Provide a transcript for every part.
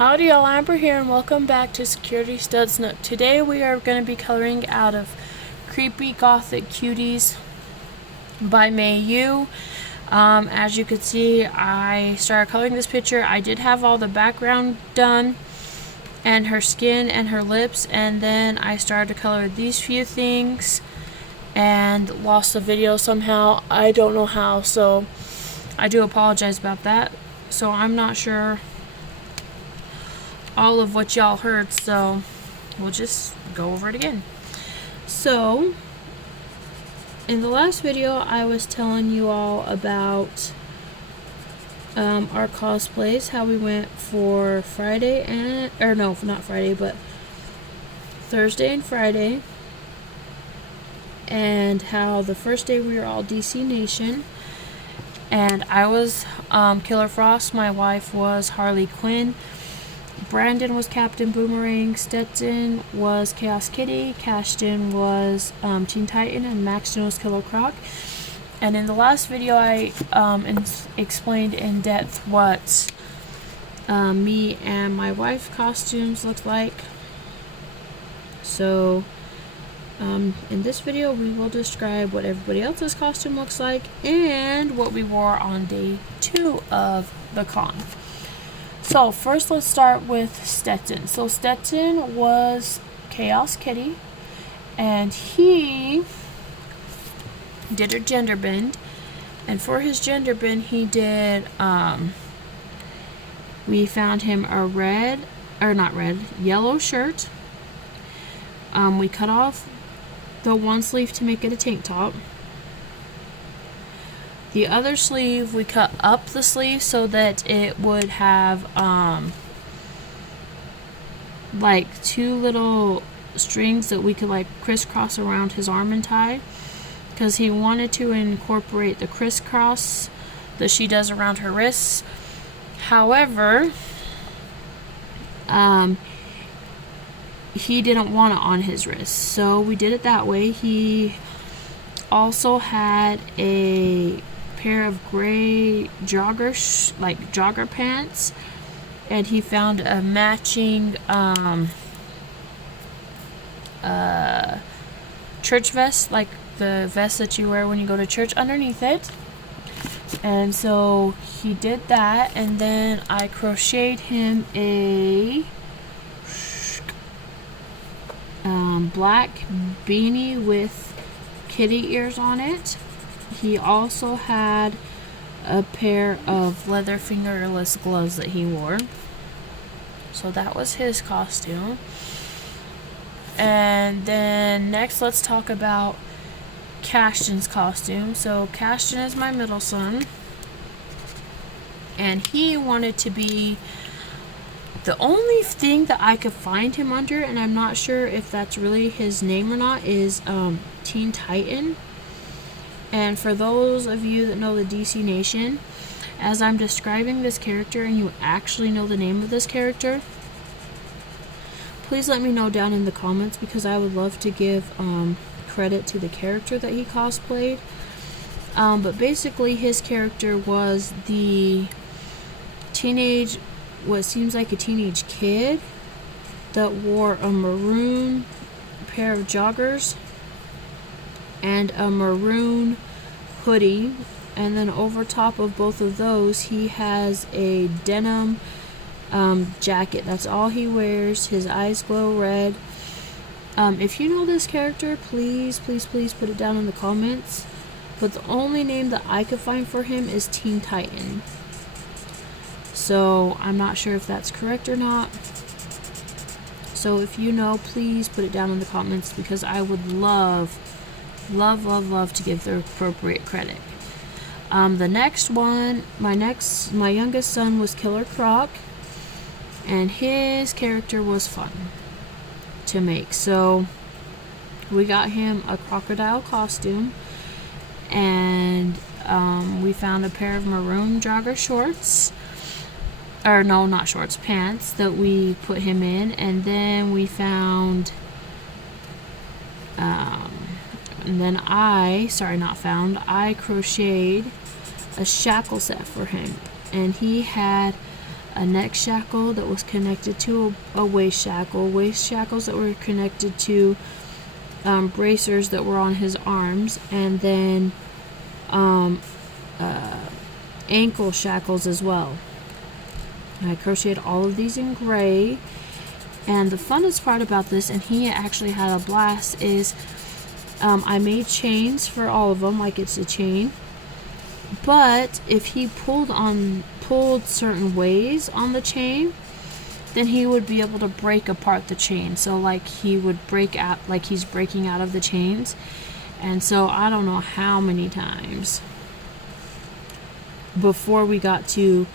Howdy Yall Amber here, and welcome back to Security Studs Nook. Today we are going to be coloring out of Creepy Gothic Cuties by Meiyu. As you can see, I started coloring this picture. I did have all the background done and her skin and her lips, and then I started to color these few things and lost the video somehow. I don't know how, so I do apologize about that. So I'm not sure all of what y'all heard, so we'll just go over it again. So in the last video I was telling you all about our cosplays, how we went for Friday and not Friday, but Thursday and Friday, and how the first day we were all DC Nation, and I was Killer Frost, my wife was Harley Quinn, Brandon was Captain Boomerang, Stetson was Chaos Kitty, Cashton was Teen Titan, and Maxton was Killer Croc. And in the last video I explained in depth what me and my wife's costumes looked like. So in this video we will describe what everybody else's costume looks like and what we wore on day 2 of the con. So first let's start with Stetson. So Stetson was Chaos Kitty, and he did a gender bend, and for his gender bend he did we found him a yellow shirt. We cut off the one sleeve to make it a tank top. The other sleeve, we cut up the sleeve so that it would have like 2 little strings that we could like crisscross around his arm and tie, because he wanted to incorporate the crisscross that she does around her wrists. However, he didn't want it on his wrists, so we did it that way. He also had a pair of gray jogger pants, and he found a matching church vest, like the vest that you wear when you go to church, underneath it. And so he did that, and then I crocheted him a black beanie with kitty ears on it. He also had a pair of leather fingerless gloves that he wore. So that was his costume. And then next let's talk about Cashton's costume. So Cashton is my middle son, and he wanted to be, the only thing that I could find him under, and I'm not sure if that's really his name or not, is Teen Titan. And for those of you that know the DC Nation, as I'm describing this character and you actually know the name of this character, please let me know down in the comments, because I would love to give credit to the character that he cosplayed. But basically his character was the what seems like a teenage kid that wore a maroon pair of joggers and a maroon hoodie, and then over top of both of those he has a denim jacket. That's all he wears. His eyes glow red. If you know this character, please put it down in the comments, but the only name that I could find for him is Teen Titan, so I'm not sure if that's correct or not. So if you know, please put it down in the comments, because I would love to give the appropriate credit. The next one, my youngest son was Killer Croc, and his character was fun to make. So we got him a crocodile costume, and we found a pair of maroon jogger shorts, or no, not shorts, pants, that we put him in. And then we found and then I crocheted a shackle set for him, and he had a neck shackle that was connected to a waist shackle, waist shackles that were connected to bracers that were on his arms, and then ankle shackles as well. And I crocheted all of these in gray. And the funnest part about this, and he actually had a blast, is I made chains for all of them, like it's a chain. But if he pulled certain ways on the chain, then he would be able to break apart the chain. So like he would break out, like he's breaking out of the chains. And so I don't know how many times before we got to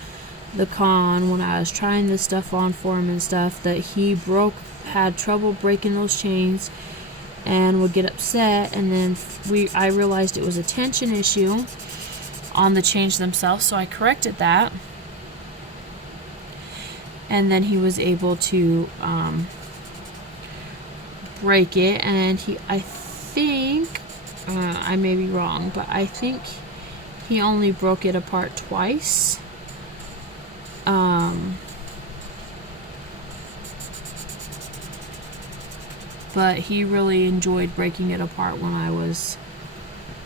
the con, when I was trying this stuff on for him and stuff, that he had trouble breaking those chains and would get upset. And then I realized it was a tension issue on the chains themselves, so I corrected that. And then he was able to break it, and I think, I may be wrong, but I think he only broke it apart twice. But he really enjoyed breaking it apart when I was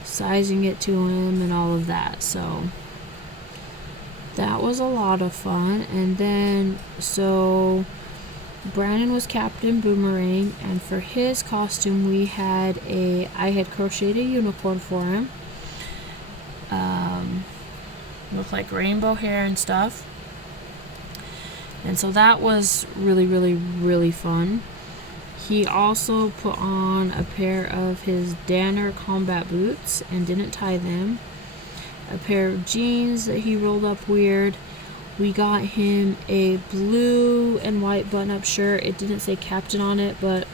sizing it to him and all of that. So that was a lot of fun. And then, so Brandon was Captain Boomerang, and for his costume I had crocheted a unicorn for him. With like rainbow hair and stuff. And so that was really, really, really fun. He also put on a pair of his Danner combat boots and didn't tie them. A pair of jeans that he rolled up weird. We got him a blue and white button-up shirt. It didn't say Captain on it, but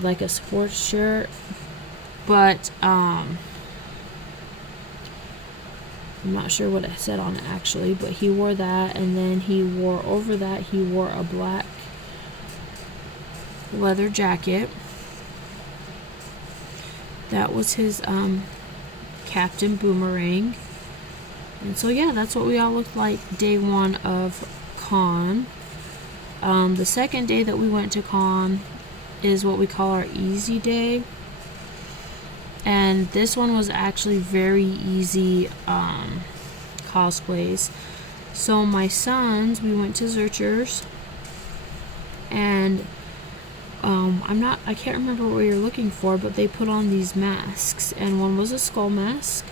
like a sports shirt. But I'm not sure what it said on it actually, but he wore that, and then over that he wore a black leather jacket. That was his Captain Boomerang. And so yeah, that's what we all looked like day one of con. The second day that we went to con is what we call our easy day, and this one was actually very easy cosplays. So my sons, we went to Zurcher's, and I can't remember what you're looking for, but they put on these masks, and one was a skull mask,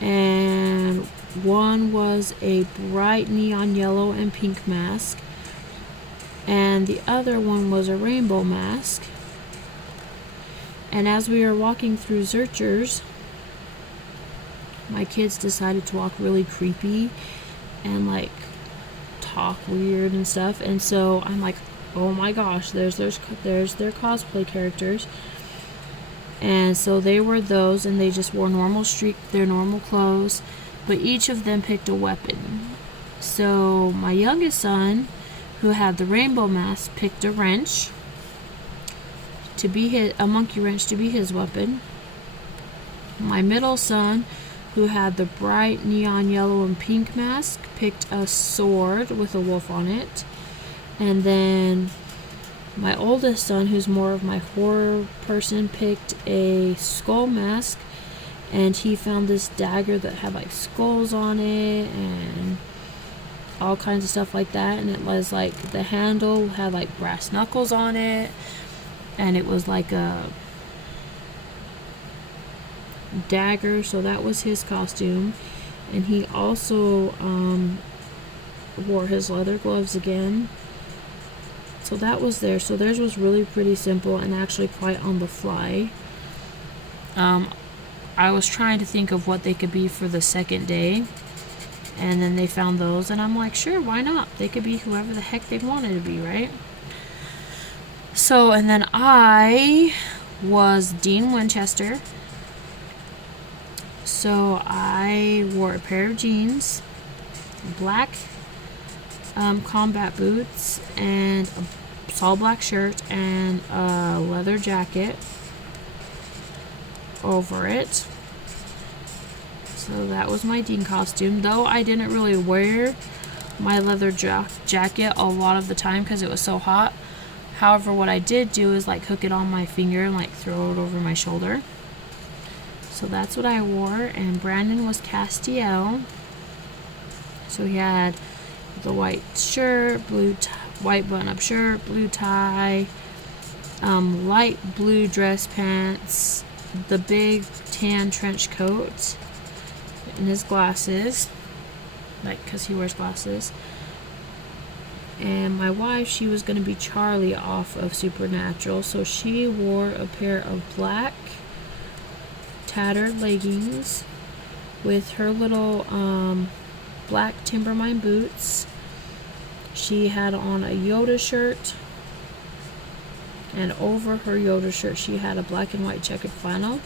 and one was a bright neon yellow and pink mask, and the other one was a rainbow mask. And as we were walking through Zurcher's, my kids decided to walk really creepy and like talk weird and stuff, and so I'm like, oh my gosh, there's their cosplay characters. And so they were those, and they just wore their normal clothes, but each of them picked a weapon. So my youngest son, who had the rainbow mask, picked a wrench a monkey wrench to be his weapon. My middle son, who had the bright neon yellow and pink mask, picked a sword with a wolf on it. And then my oldest son, who's more of my horror person, picked a skull mask, and he found this dagger that had like skulls on it and all kinds of stuff like that. And it was like, the handle had like brass knuckles on it, and it was like a dagger. So that was his costume. And he also wore his leather gloves again. So that was there. So theirs was really pretty simple and actually quite on the fly. I was trying to think of what they could be for the second day, and then they found those, and I'm like, sure, why not? They could be whoever the heck they wanted to be, right? So, and then I was Dean Winchester. So I wore a pair of jeans, black combat boots, and a all black shirt, and a leather jacket over it. So that was my Dean costume, though I didn't really wear my leather jacket a lot of the time because it was so hot. However, what I did do is like hook it on my finger and like throw it over my shoulder. So that's what I wore. And Brandon was Castiel. So he had the white shirt, white button-up shirt, blue tie, light blue dress pants, the big tan trench coat, and his glasses, like, because he wears glasses. And my wife, she was going to be Charlie off of Supernatural, so she wore a pair of black tattered leggings with her little black Timberline boots. She had on a Yoda shirt, and over her Yoda shirt she had a black and white checkered flannel.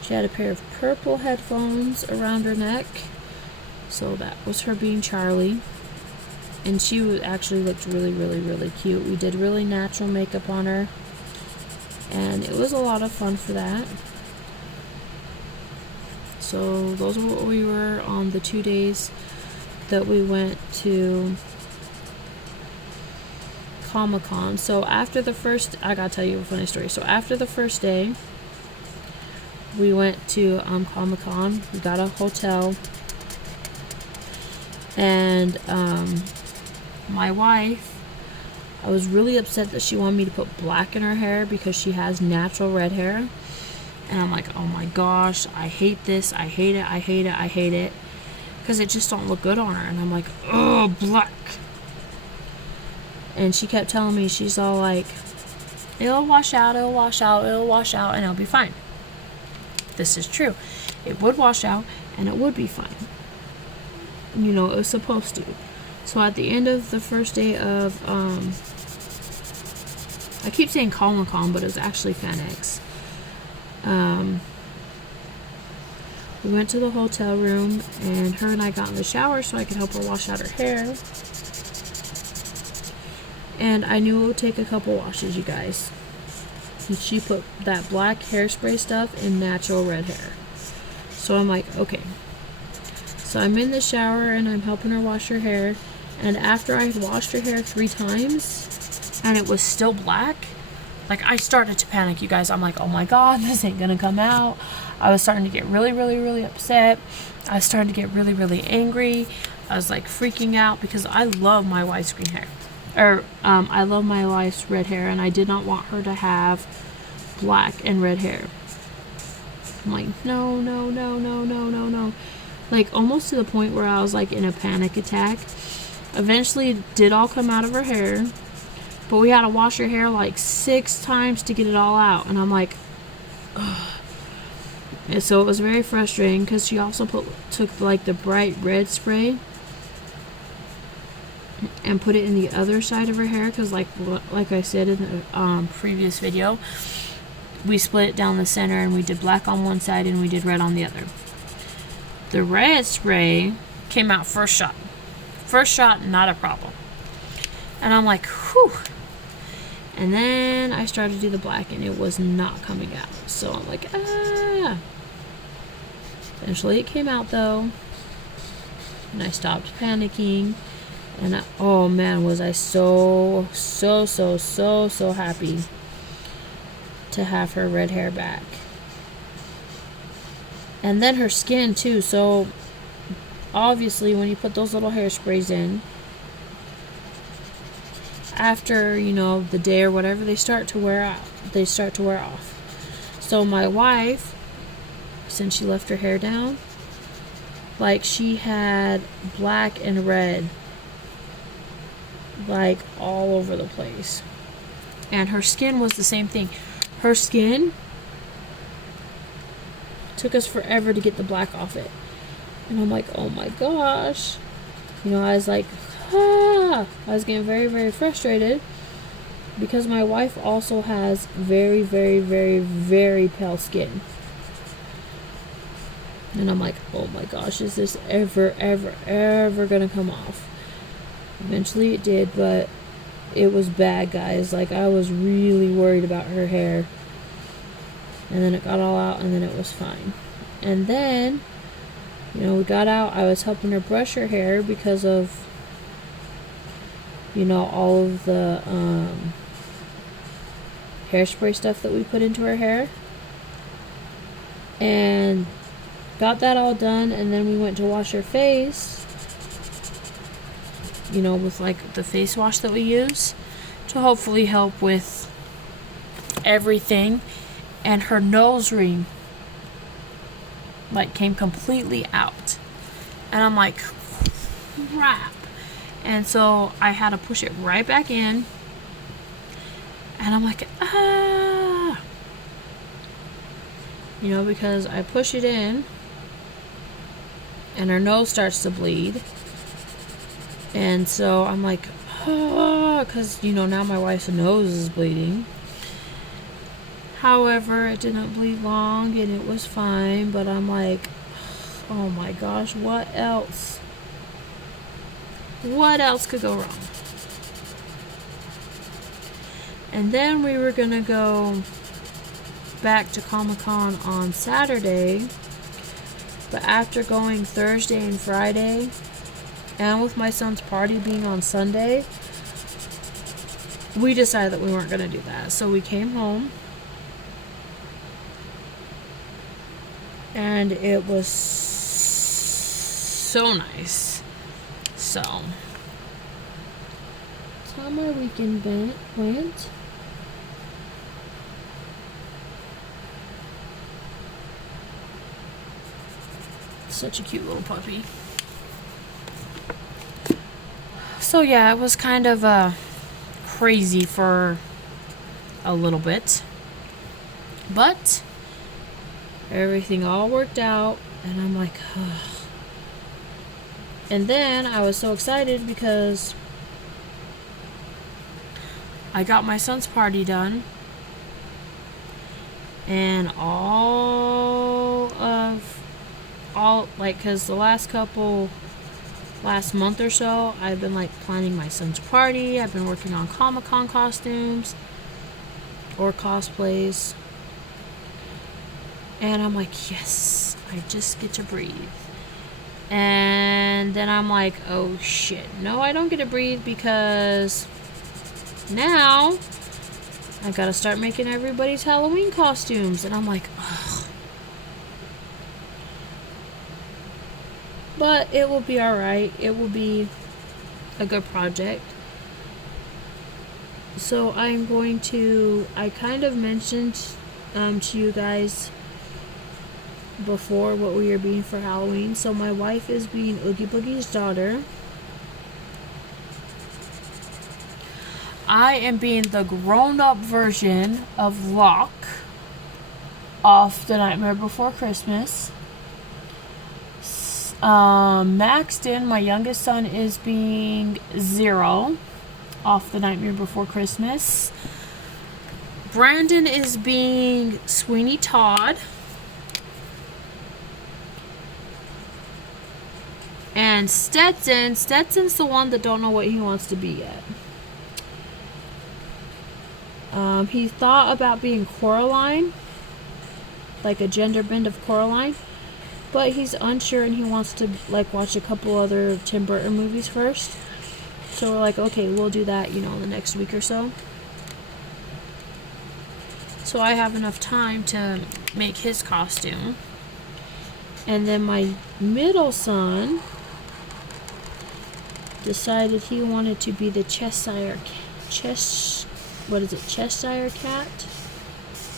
She had a pair of purple headphones around her neck, so that was her being Charlie. And she actually looked really, really, really cute. We did really natural makeup on her, and it was a lot of fun for that. So those are what we were on the 2 days that we went to Comic-Con. So after the first, I gotta tell you a funny story. So after the first day, we went to Comic-Con. We got a hotel, and my wife, I was really upset that she wanted me to put black in her hair because she has natural red hair. And I'm like, oh my gosh, I hate this. I hate it. I hate it. I hate it. Because it just don't look good on her. And I'm like, oh, black. And she kept telling me, she's all like, it'll wash out, it'll wash out, it'll wash out, and it'll be fine. This is true. It would wash out, and it would be fine. You know, it was supposed to. So at the end of the first day of, I keep saying Comic-Con, but it was actually FanX. We went to the hotel room, and her and I got in the shower so I could help her wash out her hair. And I knew it would take a couple washes, you guys. And she put that black hairspray stuff in natural red hair. So I'm like, okay. So I'm in the shower and I'm helping her wash her hair. And after I had washed her hair 3 times and it was still black, like, I started to panic, you guys. I'm like, oh my God, this ain't gonna come out. I was starting to get really, really, really upset. I was starting to get really, really angry. I was like freaking out because I love my wife's green hair. I love my wife's red hair, and I did not want her to have black and red hair. I'm like, no, no, no, no, no, no, no. Like, almost to the point where I was like in a panic attack. Eventually it did all come out of her hair, but we had to wash her hair like 6 times to get it all out. And I'm like, ugh. And so it was very frustrating because she also took like the bright red spray and put it in the other side of her hair, because like I said in the previous video, we split it down the center and we did black on one side and we did red on the other. The red spray came out first shot. First shot, not a problem. And I'm like, whew. And then I started to do the black and it was not coming out. So I'm like, ah. Eventually it came out though. And I stopped panicking. And oh man, was I so happy to have her red hair back. And then her skin too. So obviously when you put those little hairsprays in, after, you know, the day or whatever, they start to wear out. They start to wear off. So my wife, since she left her hair down, like, she had black and red like all over the place. And her skin was the same thing. Her skin took us forever to get the black off it. And I'm like, oh my gosh. You know, I was like, ah. I was getting very, very frustrated because my wife also has very, very, very, very pale skin. And I'm like, oh my gosh, is this ever gonna come off? Eventually it did, but it was bad, guys. Like, I was really worried about her hair. And then it got all out, and then it was fine. And then, you know, we got out. I was helping her brush her hair because of all of the hairspray stuff that we put into her hair. And got that all done, and then we went to wash her face, with like the face wash that we use to hopefully help with everything. And her nose ring like came completely out, and I'm like, crap. And so I had to push it right back in, and I'm like, because I push it in and her nose starts to bleed. And so I'm like, because now my wife's nose is bleeding. However, it didn't bleed long and it was fine, but I'm like, oh my gosh, what else? What else could go wrong? And then we were gonna go back to Comic-Con on Saturday, but after going Thursday and Friday, and with my son's party being on Sunday, we decided that we weren't gonna do that. So we came home, and it was so nice. So that's how my weekend went. Such a cute little puppy. So yeah, it was kind of crazy for a little bit, but everything all worked out, and I'm like, ugh. And then I was so excited because I got my son's party done, and because the last month or so, I've been like planning my son's party. I've been working on Comic-Con costumes or cosplays, and I'm like, yes, I just get to breathe. And then I'm like, oh shit, no, I don't get to breathe, because now I gotta start making everybody's Halloween costumes. And I'm like, ugh. But it will be alright. It will be a good project. So I kind of mentioned to you guys before what we are being for Halloween. So my wife is being Oogie Boogie's daughter. I am being the grown-up version of Locke off The Nightmare Before Christmas. Maxton, my youngest son, is being Zero off The Nightmare Before Christmas. Brandon is being Sweeney Todd. And Stetson's the one that don't know what he wants to be yet. He thought about being Coraline, like a gender bend of Coraline, but he's unsure, and he wants to watch a couple other Tim Burton movies first. So we're like, okay, we'll do that, in the next week or so. So I have enough time to make his costume. And then my middle son decided he wanted to be the Cheshire Cat?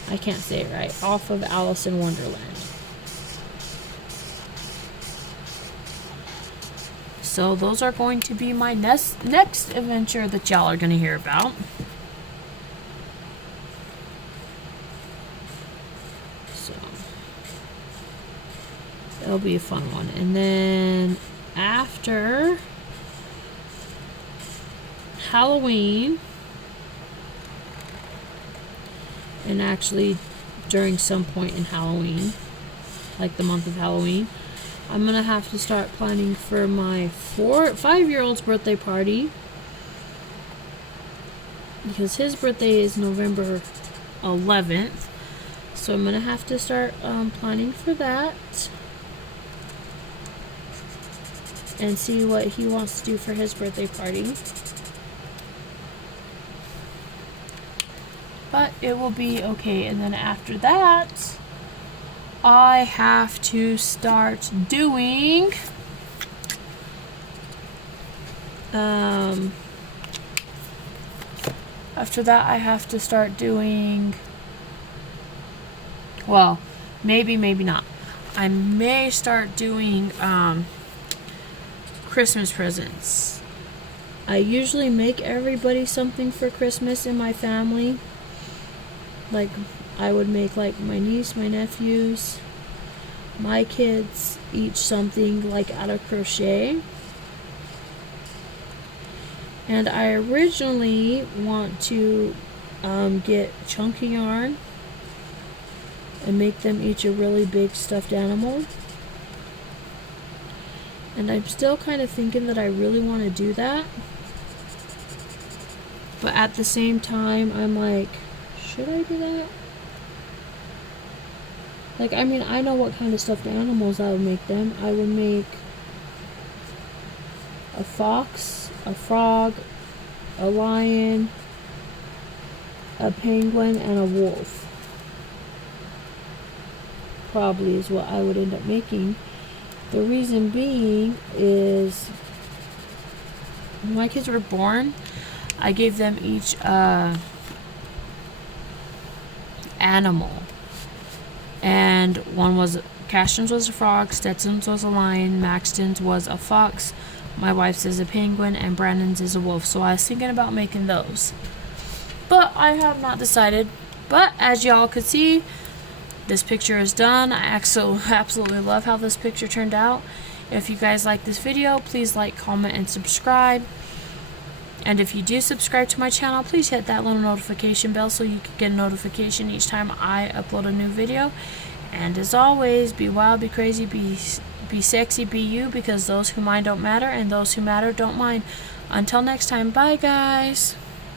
I can't say it right. Off of Alice in Wonderland. So those are going to be my next adventure that y'all are going to hear about. So that'll be a fun one. And then after Halloween, and actually during some point in Halloween, like the month of Halloween, I'm gonna have to start planning for my 5-year-old's birthday party, because his birthday is November 11th. So I'm gonna have to start planning for that and see what he wants to do for his birthday party. but it will be okay. And then after that, I have to start doing after that I have to start doing, well, maybe not. I may start doing Christmas presents. I usually make everybody something for Christmas in my family. Like, I would make, like, my niece, my nephews, my kids, each something, like, out of crochet. And I originally want to get chunky yarn and make them each a really big stuffed animal. And I'm still kind of thinking that I really want to do that. But at the same time, I'm like, should I do that? Like, I mean, I know what kind of stuffed animals I would make them. I would make a fox, a frog, a lion, a penguin, and a wolf. Probably is what I would end up making. The reason being is when my kids were born, I gave them each animal. And one was, Cashton's was a frog, Stetson's was a lion, Maxton's was a fox, my wife's is a penguin, and Brandon's is a wolf. So I was thinking about making those. But I have not decided. But as y'all could see, this picture is done. I absolutely love how this picture turned out. If you guys like this video, please like, comment, and subscribe. And if you do subscribe to my channel, please hit that little notification bell so you can get a notification each time I upload a new video. And as always, be wild, be crazy, be sexy, be you, because those who mind don't matter, and those who matter don't mind. Until next time, bye guys.